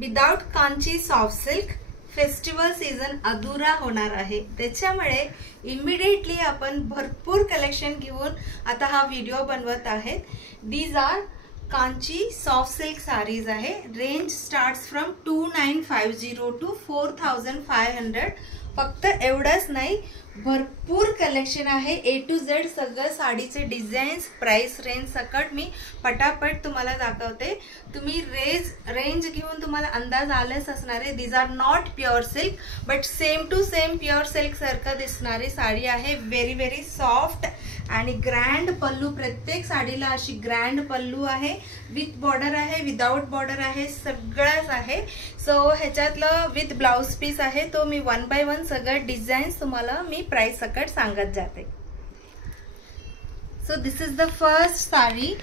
Without Kanchi soft silk festival season अधुरा होणार आहे, त्याच्यामुळे इमिडिएटली आपण भरपूर कलेक्शन घेऊन आता हा व्हिडिओ बनवत आहेत. These are Kanchi soft silk saris आहे. Range starts from 2950 to 4500. फक्त एवढंच नाही, भरपूर कलेक्शन आहे. ए टू झेड सगळं साडीचे डिझाईन्स, प्राइस रेंज सकट मी पटापट तुम्हाला दाखवते. तुम्ही रेंज घेऊन तुम्हाला अंदाज आलेच असणार आहे. These are not pure silk but same to same pure silk सारखं दिसणारी साडी आहे. व्हेरी व्हेरी सॉफ्ट आणि ग्रँड पल्लू. प्रत्येक साडीला अशी ग्रँड पल्लू आहे. विथ बॉर्डर आहे, विदाउट बॉर्डर आहे, सगळंच आहे. सो ह्याच्यातलं विथ ब्लाउज पीस आहे, तो मी 1 बाय 1 सगळं डिझाईन्स तुम्हाला मी प्राइस सकट सांगत जाते. So this is the first sari.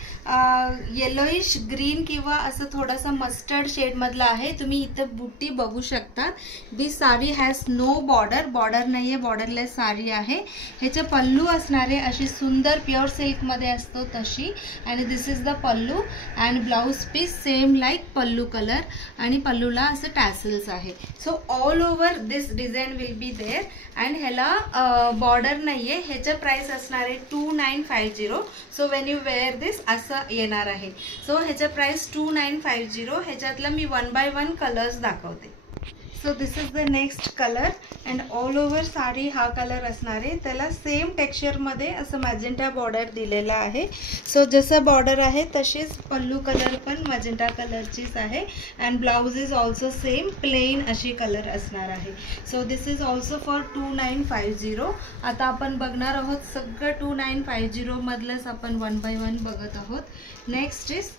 Yellowish green किंवा असं थोडंसं मस्टर्ड शेड मधला आहे. तुम्ही इथं बुट्टी बघू शकता. This sari has no border. Border नाहीये, बॉर्डरलेस साडी आहे. ह्याचे पल्लू असणारे अशी सुंदर प्युअर सिल्क मध्ये असतो तशी. आणि this is the pallu and blouse piece same like pallu colour आणि पल्लूला असं टॅसल्स आहे. So all over this design will be there. And ह्याला बॉर्डर नाहीये. ह्याचं प्राइस असणार आहे 2950. So when you wear this असं येणार आहे. सो ह्याचं प्राइस 2950. ह्याच्यातला मी 1 बाय 1 कलर्स दाखवते. So this is the next colour and all over sari हा कलर असणार आहे. त्याला सेम टेक्स्चर मध्ये असं मॅजेंटा बॉर्डर दिलेला आहे. सो जसं बॉर्डर आहे तशीच पल्लू कलर पण मॅजेंटा कलरचीच आहे. And blouse is also same plain अशी कलर असणार आहे. So this is also for 2950. आता आपण बघणार आहोत सगळं 2950 मधलंच आपण 1 बाय 1 बघत आहोत. नेक्स्ट इज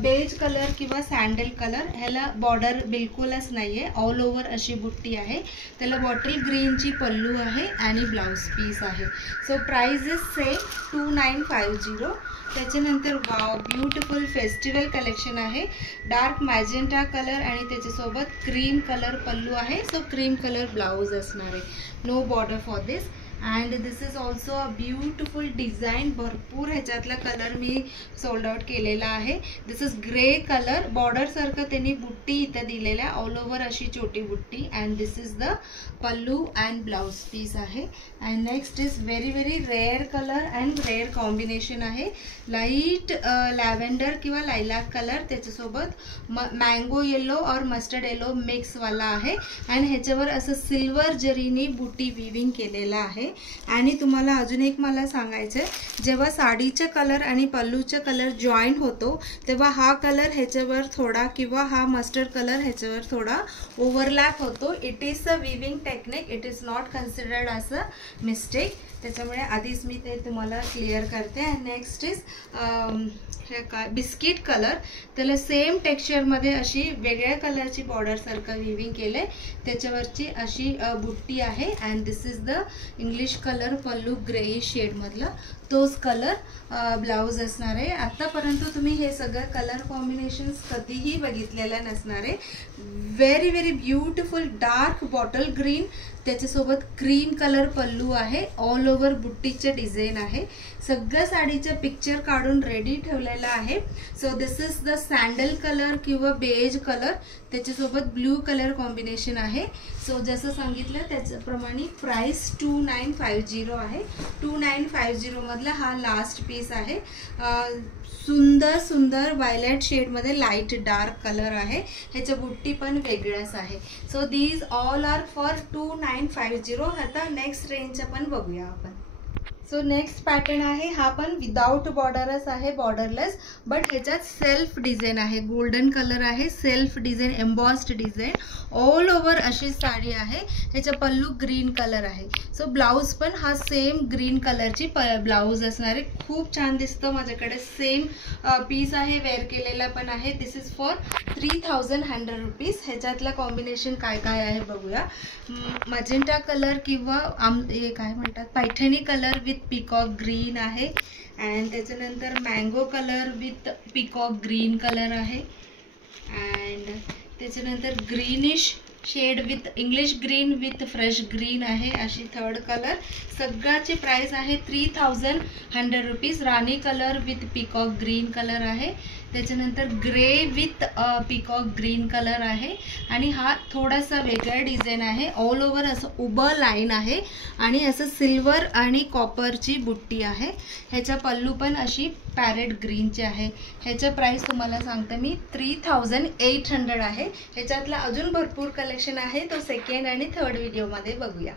बेज कलर किंवा सॅन्डल कलर. ह्याला बॉर्डर बिलकुलच नाहीये. ऑल ओव्हर अशी बुट्टी आहे. त्याला बॉटल ग्रीनची पल्लू आहे आणि ब्लाउज पीस आहे. So price is same 2950. त्याच्यानंतर वाव ब्युटिफुल फेस्टिवल कलेक्शन आहे. डार्क मॅजेंटा कलर आणि त्याच्यासोबत क्रीम कलर पल्लू आहे. सो क्रीम कलर ब्लाउज असणार आहे. No border for this. And this is also a beautiful design. भरपूर ह्याच्यातला कलर मी सोल्ड आउट केलेला आहे. This is grey colour. Border सारखं त्यांनी बुट्टी इथं दिलेल्या ऑल ओव्हर अशी छोटी बुट्टी. And this is the pallu and blouse piece आहे. And next is very very rare colour and rare combination आहे. लाईट लॅव्हेंडर किंवा लायलॅक कलर त्याच्यासोबत मँगो येलो और मस्टर्ड येलो मिक्सवाला आहे. आणि ह्याच्यावर असं सिल्वर जरीनी बुट्टी विविंग केलेला आहे. आणि तुम्हाला अजून एक मला सांगायचं, जेव्हा साडीचा कलर आणि पल्लूचा कलर जॉईन होतो तेव्हा हा कलर ह्याच्यावर थोडा किंवा हा मस्टर्ड कलर ह्याच्यावर थोडा ओव्हरलॅप होतो. It is a viewing technique. It is not considered as a mistake. त्याच्यामुळे आधीच मी ते तुम्हाला क्लिअर करते. अँड नेक्स्ट इज हे काय बिस्किट कलर. त्याला सेम टेक्स्चरमध्ये अशी वेगळ्या कलरची बॉर्डर सारखं विविंग केले. त्याच्यावरची अशी बुट्टी आहे. And this is the English colour pallu greyish शेडमधला तोच कलर ब्लाउज असणार आहे. आतापर्यंत तुम्ही हे सगळं कलर कॉम्बिनेशन्स कधीही बघितलेलं नसणार आहे. Very very beautiful dark bottle green त्याच्यासोबत क्रीम कलर पल्लू आहे. ऑल ओव्हर बुट्टीचे डिझाईन आहे. सगळं साडीचं पिक्चर काढून रेडी ठेवलेलं आहे. So this is the sandal colour किंवा बेज कलर त्याच्यासोबत ब्लू कलर कॉम्बिनेशन आहे. सो जसं सांगितलं त्याच्याप्रमाणे प्राइस 2950 आहे. 2950 मधला हा लास्ट पीस आहे. सुंदर सुंदर वायलेट शेडमध्ये लाईट डार्क कलर आहे. ह्याच्या बुट्टी पण वेगळ्याच आहे. So these all are for 2950. आता नेक्स्ट रेंज पण बघूया आपण. सो नेक्स्ट पॅटर्न आहे. हा पण विदाउट बॉर्डरच आहे, बॉर्डरलेस. बट ह्याच्यात सेल्फ डिझाईन आहे. गोल्डन कलर आहे. Self design, embossed design all over अशी साडी आहे. ह्याचा पल्लू ग्रीन कलर आहे. सो ब्लाउज पण हा सेम ग्रीन कलरची ब्लाउज असणार आहे. खूप छान दिसतं. माझ्याकडे सेम पीस आहे, वेअर केलेला पण आहे. This is for 3100 rupees. ह्याच्यातलं combination काय काय आहे बघूया. मजेंटा कलर किंवा हे काय म्हणतात Paithani colour with peacock green आहे. अँड त्याच्यानंतर mango colour with peacock green colour आहे. अँड त्याच्यानंतर greenish shade with English green with fresh green आहे अशी थर्ड कलर. सगळ्याची प्राइस आहे 3100 rupees. Rani colour with peacock green colour आहे. त्याच्यानंतर grey with peacock green colour आहे आणि हा थोडासा वेगळा डिझाईन आहे. ऑल ओव्हर असं उभं लाईन आहे आणि असं सिल्वर आणि कॉपरची बुट्टी आहे. ह्याचा पल्लू पण अशी पॅरेट ग्रीनची आहे. ह्याचं प्राइस तुम्हाला सांगते मी 3800 आहे. ह्याच्यातला अजून भरपूर कलेक्शन आहे, तो सेकंड आणि थर्ड व्हिडिओमध्ये बघूया.